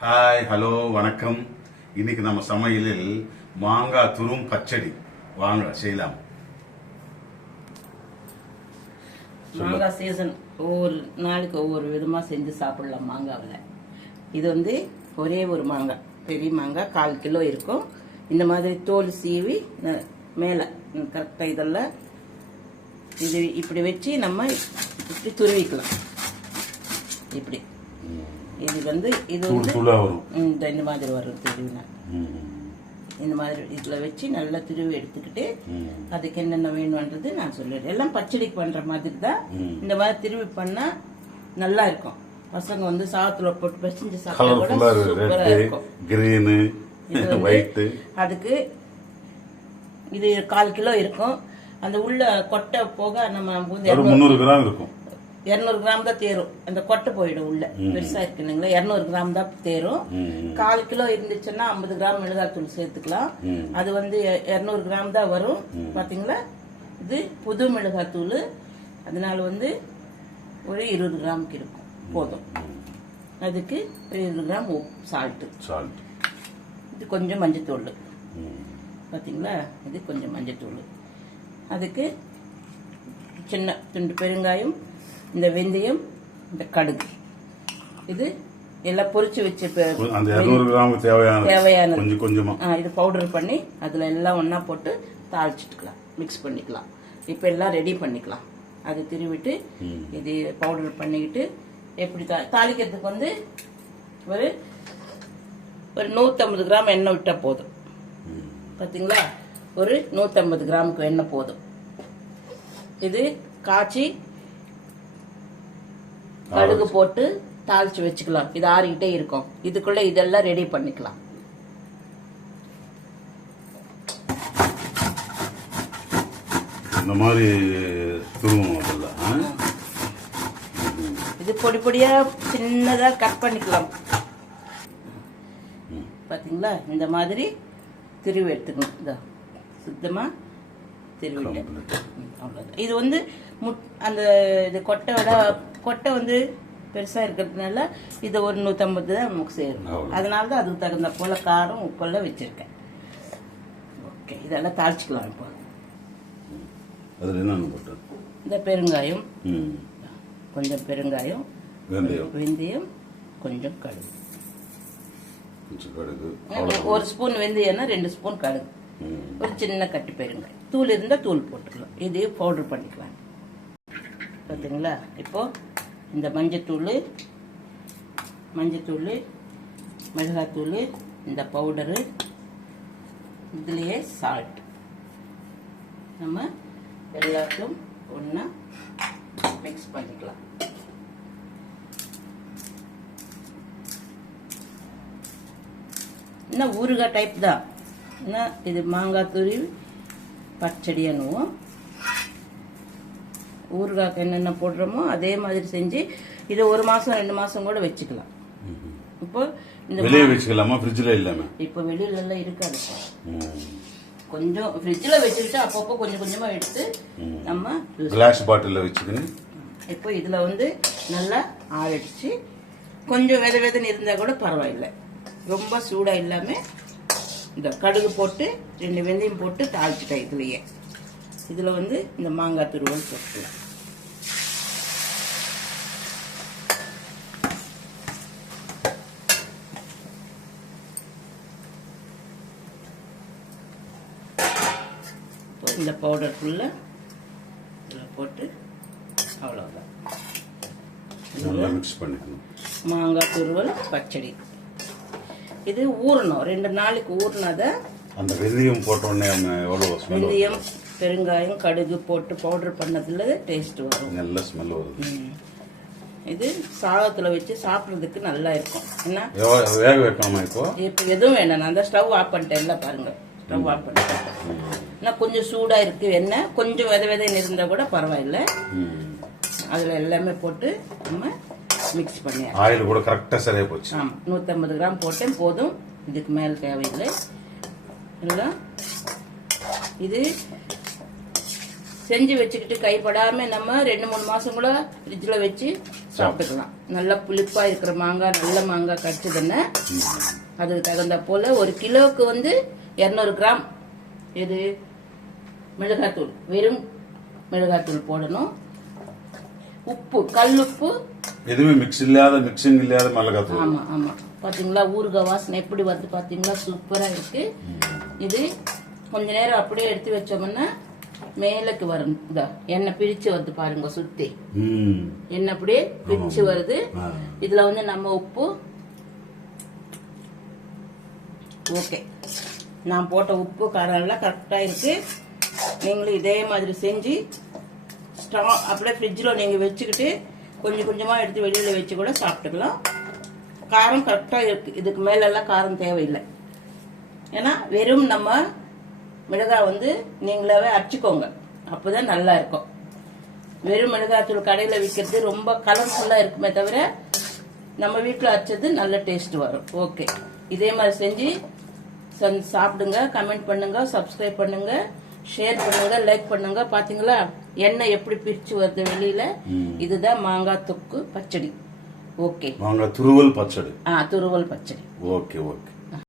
Hi hello வணக்கம். இன்னைக்கு நம்ம சமையலில் மாங்காய் துரும் பச்சடி வாங்க செய்யலாம். மாங்காய் சீசன் ஒவ்வொரு நாளைக்கு ஒவ்வொரு விதமாக செஞ்சு சாப்பிடலாம். மாங்காவில் இது ஒரே ஒரு மாங்காய், பெரிய மாங்காய் 1/4 கிலோ இருக்கும். இந்த மாதிரி தோல் சீவி மேலே கரெக்டாக இதெல்லாம் இது இப்படி வச்சு நம்ம இப்படி துருவிக்கலாம். இப்படி இது இது இந்த மாதிரி வரும். திருவினா இந்த மாதிரி இதில் வச்சு நல்லா திருவி எடுத்துக்கிட்டு அதுக்கு என்னென்ன வேணும்ன்றது நான் சொல்லிடுறேன். எல்லாம் பச்சடிக்கு பண்ற மாதிரி தான். இந்த மாதிரி திருவி பண்ணா நல்லா இருக்கும். பசங்க சாதத்துல போட்டு பசிஞ்சு சாப்பிட்டா சூப்பரா இருக்கும். அதுக்கு இது 1/4 கிலோ இருக்கும். அந்த உள்ள கொட்டை போக நம்ம 300 கிராம் இருக்கும். 200 கிராம் தான் தேரும். அந்த கொட்டை போயிடும் உள்ள. பெருசா இருக்குங்களா, 200 கிராம் தான் தேரும். 1/4 கிலோ இருந்துச்சுன்னா 50 கிராம் மிளகாத்தூள் சேர்த்துக்கலாம். அது 200 கிராம் தான் வரும். பாத்தீங்களா, இது புது மிளகாத்தூள். அதனால ஒரு 20 கிராமுக்கு இருக்கும் போதும். அதுக்கு 20 கிராம் சால்ட். இது கொஞ்சம் மஞ்சத்தூள். பாத்தீங்களா, இது கொஞ்சம் மஞ்சத்தூள். அதுக்கு சின்ன துண்டு பெருங்காயம், இந்த வெந்தயம், இந்த கடுகு, இது எல்லாம் பொரிச்சு வச்சு தேவையான இது பவுடர் பண்ணி அதுல எல்லாம் ஒன்னா போட்டு தாளிச்சுட்டுக்கலாம், மிக்ஸ் பண்ணிக்கலாம். இப்ப எல்லாம் ரெடி பண்ணிக்கலாம். அது திருவிட்டு இது பவுடர் பண்ணிக்கிட்டு எப்படி தாளிக்கிறதுக்கு ஒரு 150 கிராம் எண்ணெய் விட்டா போதும். பாத்தீங்களா, ஒரு 150 கிராமுக்கு எண்ணெய் போதும். இது காய்ச்சி கடுகு போட்டு தாளிச்சு வச்சுக்கலாம். இது ஆறிக்கிட்டே இருக்கும். இதுக்குள்ள இதெல்லாம் ரெடி பண்ணிக்கலாம். இந்த மாதிரி இது பொடி பொடியா சின்னதா கட் பண்ணிக்கலாம். பாத்தீங்களா, இந்த மாதிரி திருவி எடுத்துக்கணும். இந்த சுத்தமா திருவிட்டு அவ்வளவுதான். இது அந்த இது கொட்டை பெருசா இருக்கிறதுனால இது ஒரு 150 தான் நமக்கு சேரும். அதனாலதான் அதுக்கு தகுந்த போல காரம் உப்பெல்லாம் வச்சிருக்கேன். ஓகே, இதெல்லாம் தாளிச்சுக்கலாம். இப்போ இந்த பெருங்காயம், கொஞ்சம் பெருங்காயம், வெந்தயம், கொஞ்சம் கடுகு. ஒரு ஸ்பூன் வெந்தயம்னா 2 ஸ்பூன் கடுகு, ஒரு சின்ன கட்டி பெருங்காயம். தூள் இருந்தா தூள் போட்டுக்கலாம். இதையும் பவுடர் பண்ணிக்கலாம். பார்த்தீங்களா, இப்போ இந்த மஞ்சத்தூள், மிளகாத்தூள், இந்த பவுடரு, இதுலேயே சால்ட் நம்ம எல்லாத்தையும் ஒன்றா மிக்ஸ் பண்ணிக்கலாம். இன்னும் ஊறுகாய் டைப் தான். இது மாங்காய் துருவி பச்சடி அனுவோம். ஊறுகாய்க்கு என்னென்ன போடுறோமோ அதே மாதிரி செஞ்சு இது 1 மாசம் 2 மாசம் கூட வச்சுக்கலாம். இப்போ இந்த வெளியே வச்சுக்கலாமா, ஃப்ரிட்ஜ்ல இல்லாம? இப்போ வெளியில எல்லாம் இருக்காது. கொஞ்சம் ஃப்ரிட்ஜ்ல வச்சுக்கிட்டு அப்பப்போ கொஞ்சம் கொஞ்சமா எடுத்து நம்ம கிளாஸ் பாட்டில்ல வச்சுக்கணும். இப்போ இதுல நல்லா ஆறிடுச்சு. கொஞ்சம் வெதன்னு இருந்தா கூட பரவாயில்லை. ரொம்ப சூடா இல்லாம இந்த கடுகு போட்டு 2 வெந்தயம் போட்டு தாளிச்சுட்டேன். இதுலயே இதுல இந்த மாங்காய் துருவல் போட்டுக்கலாம். இந்த பவுடர் ஃபுல்லா இதுல போட்டு அவ்வளவுதான். நல்லா மிக்ஸ் பண்ணிக்கணும். மாங்காய் துருவல் பச்சடி. இது ஊறணும். 2 நாளைக்கு ஊறினாத அந்த வெந்தயம் போட்ட உடனே வெந்தயம், பெருங்காயம், கடுகு போட்டு பவுடர் பண்ணதுல டேஸ்ட் வரும். நல்ல ஸ்மெல் வரும். இது சாதத்துல வச்சு சாப்பிடுறதுக்கு நல்லா இருக்கும். என்ன வேக வைக்கணுமா? இப்போ எதுவும் வேண்டாம். நான் தான் ஸ்டவ் ஆஃப் பண்ணிட்டேன். எல்லாம் பாருங்க, ஸ்டவ் ஆஃப் பண்ணிட்டேன். கொஞ்சம் சூடா இருக்கு. எண்ணெய் கொஞ்சம் வெதன்னு இருந்தா கூட பரவாயில்ல. அதுல எல்லாமே போட்டு நம்ம மிக்ஸ் பண்ணி ஆயில் கூட கரெக்டா சரியா போச்சு. ஆமா, 150 கிராம் போட்டேன் போதும். இதுக்கு மேல தேவையில்லை. இது செஞ்சு வச்சுக்கிட்டு கைப்படாம நம்ம 2-3 மாசம் கூட ஃப்ரிட்ஜ்ல வச்சு சாப்பிட்டுக்கலாம். நல்லா புளிப்பா இருக்கிற மாங்காய், நல்ல மாங்காய் கிடைச்சதுன்னா அதுக்கு தகுந்த போல 1 கிலோவுக்கு வந்து 200 கிராம் இது மிளகாத்தூள், வெறும் மிளகாத்தூள் போடணும். உப்பு, கல் உப்பு, எதுவுமே மிக்சிங் இல்லாத மிளகாத்தூள். ஆமா ஆமா. பாத்தீங்களா ஊறுகாய் வாசனை எப்படி வருது பாத்தீங்களா? சூப்பரா இருக்கு. இது கொஞ்ச நேரம் அப்படியே எடுத்து வச்சோம்னா மேலுக்கு வரும். எண்ணெய் பிரிச்சு வருது பாருங்க, சுத்தி எண்ணெய் அப்படியே பிரிச்சு வருது. இதுல வந்து நம்ம உப்பு ஓகே, நான் போட்ட உப்பு காரம் எல்லாம் கரெக்டா இருக்கு. நீங்களும் இதே மாதிரி செஞ்சு அப்படியே ஃப்ரிட்ஜில் நீங்க வச்சுக்கிட்டு கொஞ்சம் கொஞ்சமா எடுத்து வெளியில வச்சு கூட சாப்பிட்டுக்கலாம். காரம் கரெக்டா இருக்கு. இதுக்கு மேல எல்லாம் காரம் தேவையில்லை. ஏன்னா வெறும் நம்ம மிளகாய் வந்து நீங்களாவே அரைச்சிக்கோங்க, அப்பதான் நல்லா இருக்கும். வெறும் மிளகாத்தூள் கடையில விற்கிறது ரொம்ப கலர்ஃபுல்லா இருக்குமே தவிர நம்ம வீட்டில் அரைச்சது நல்ல டேஸ்ட் வரும். ஓகே, இதே மாதிரி செஞ்சு சாப்பிடுங்க. கமெண்ட் பண்ணுங்க, சப்ஸ்கிரைப் பண்ணுங்க, ஷேர் பண்ணுங்க, லைக் பண்ணுங்க. பாத்தீங்களா எண்ணெய் எப்படி பிரிச்சு வருது வெளியில? இதுதான் மாங்காய் தொக்கு பச்சடி. ஓகே, மாங்காய் துருவல் பச்சடி. துருவல் பச்சடி. Okay okay.